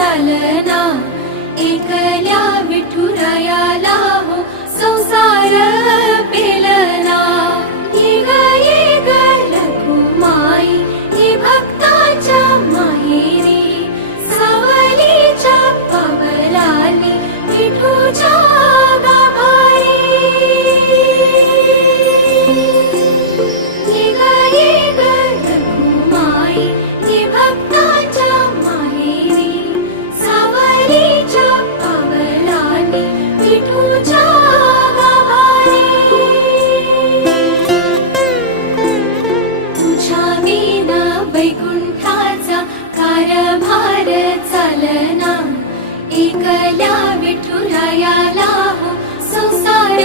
चालना, एकल्या विठुरायाला हो संसार पेलना। ये ग रखुमाई ही भक्ताच्या माहेरी, सावलीच्या पावलांनी विठूच्या गाभारी। ये ग रखुमाई ही भक्ताच्या माहेरी, सावलीच्या पावलांनी विठूच्या गाभारी। तुझ्या विना वैकुंठाचा कारभार चालना, एकल्या विठुरायाला हो संसार